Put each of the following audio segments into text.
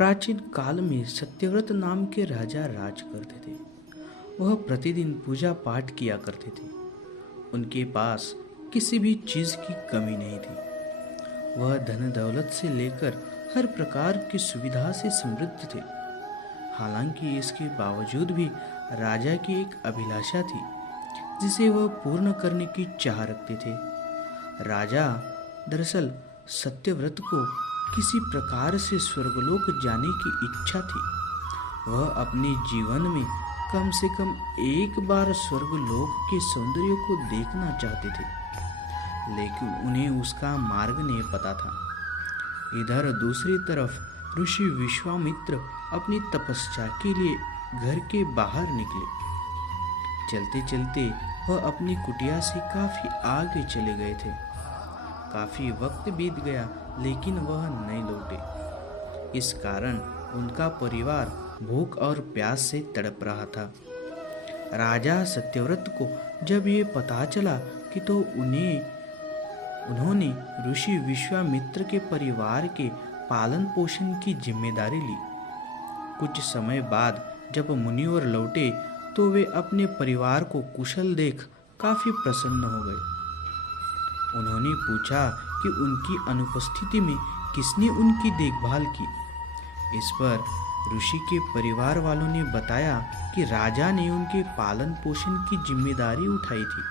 प्राचीन काल में सत्यव्रत नाम के राजा राज करते थे। वह प्रतिदिन पूजा पाठ किया करते थे। उनके पास किसी भी चीज़ की कमी नहीं थी। वह धन दौलत से लेकर हर प्रकार की सुविधा से समृद्ध थे। हालांकि इसके बावजूद भी राजा की एक अभिलाषा थी जिसे वह पूर्ण करने की चाह रखते थे। राजा दरअसल सत्यव्रत को किसी प्रकार से स्वर्गलोक जाने की इच्छा थी। वह अपने जीवन में कम से कम एक बार स्वर्गलोक के सौंदर्य को देखना चाहते थे, लेकिन उन्हें उसका मार्ग नहीं पता था। इधर दूसरी तरफ ऋषि विश्वामित्र अपनी तपस्या के लिए घर के बाहर निकले। चलते चलते वह अपनी कुटिया से काफी आगे चले गए थे। काफी वक्त बीत गया लेकिन वह नहीं लौटे। इस कारण उनका परिवार भूख और प्यास से तड़प रहा था। राजा सत्यव्रत को जब ये पता चला कि तो उन्होंने ऋषि विश्वामित्र के परिवार के पालन पोषण की जिम्मेदारी ली। कुछ समय बाद जब मुनिवर लौटे तो वे अपने परिवार को कुशल देख काफी प्रसन्न हो गए। उन्होंने पूछा कि उनकी अनुपस्थिति में किसने उनकी देखभाल की। इस पर ऋषि के परिवार वालों ने बताया कि राजा ने उनके पालन पोषण की जिम्मेदारी उठाई थी।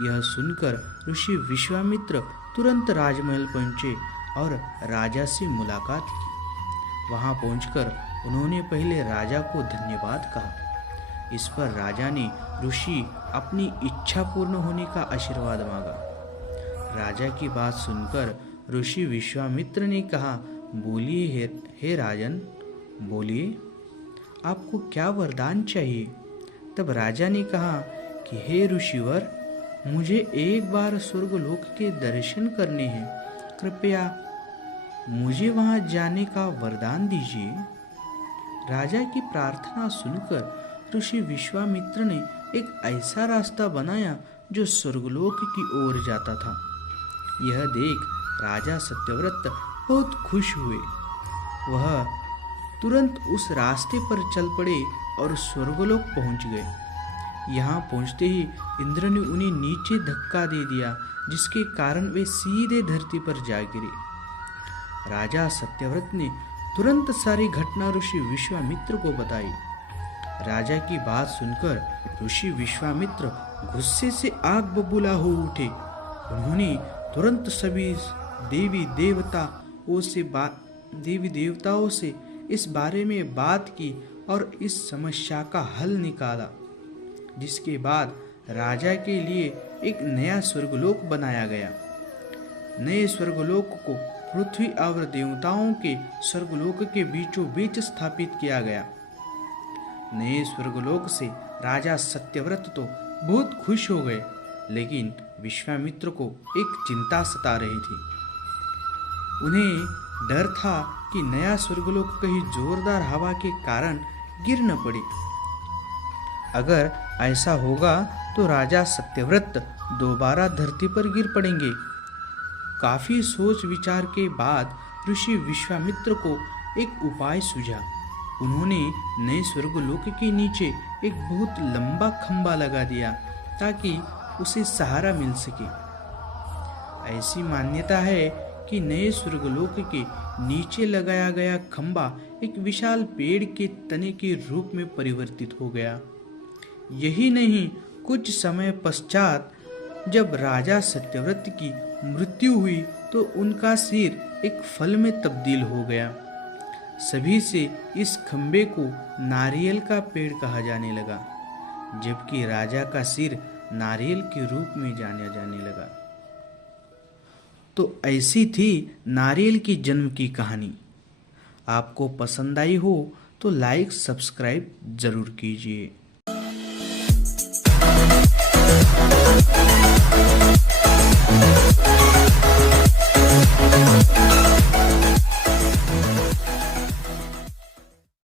यह सुनकर ऋषि विश्वामित्र तुरंत राजमहल पहुंचे और राजा से मुलाकात की। वहां पहुंचकर उन्होंने पहले राजा को धन्यवाद कहा। इस पर राजा ने ऋषि अपनी इच्छा पूर्ण होने का आशीर्वाद मांगा। राजा की बात सुनकर ऋषि विश्वामित्र ने कहा, बोलिए हे राजन, बोलिए, आपको क्या वरदान चाहिए। तब राजा ने कहा कि हे ऋषिवर, मुझे एक बार स्वर्गलोक के दर्शन करने हैं। कृपया मुझे वहां जाने का वरदान दीजिए। राजा की प्रार्थना सुनकर ऋषि विश्वामित्र ने एक ऐसा रास्ता बनाया जो स्वर्गलोक की ओर जाता था। यह देख राजा सत्यव्रत बहुत खुश हुए। वह तुरंत उस रास्ते पर चल पड़े और स्वर्गलोक पहुंच गए। यहाँ पहुंचते ही इंद्र ने उन्हें नीचे धक्का दे दिया, जिसके कारण वे सीधे धरती पर जा गिरे। राजा सत्यव्रत ने तुरंत सारी घटना ऋषि विश्वामित्र को बताई। राजा की बात सुनकर ऋषि विश्वामित्र गुस्से से आग बबूला हो उठे। उन्होंने तुरंत सभी देवी देवताओं से इस बारे में बात की और इस समस्या का हल निकाला, जिसके बाद राजा के लिए एक नया स्वर्गलोक बनाया गया। नए स्वर्गलोक को पृथ्वी और देवताओं के स्वर्गलोक के बीचों बीच स्थापित किया गया। नए स्वर्गलोक से राजा सत्यव्रत तो बहुत खुश हो गए, लेकिन विश्वामित्र को एक चिंता सता रही थी। उन्हें डर था कि नया स्वर्गलोक कहीं जोरदार हवा के कारण गिर न पड़े। अगर ऐसा होगा तो राजा सत्यव्रत दोबारा धरती पर गिर पड़ेंगे। काफी सोच विचार के बाद ऋषि विश्वामित्र को एक उपाय सूझा। उन्होंने नए स्वर्गलोक के नीचे एक बहुत लंबा खंबा लगा दिया ताकि उसे सहारा मिल सके। ऐसी मान्यता है कि नए स्वर्गलोक के नीचे लगाया गया खंबा एक विशाल पेड़ के तने के रूप में परिवर्तित हो गया। यही नहीं, कुछ समय पश्चात जब राजा सत्यव्रत की मृत्यु हुई तो उनका सिर एक फल में तब्दील हो गया। सभी से इस खंबे को नारियल का पेड़ कहा जाने लगा, जबकि राजा का सिर नारियल के रूप में जाना जाने लगा। तो ऐसी थी नारियल की जन्म की कहानी। आपको पसंद आई हो तो लाइक सब्सक्राइब जरूर कीजिए।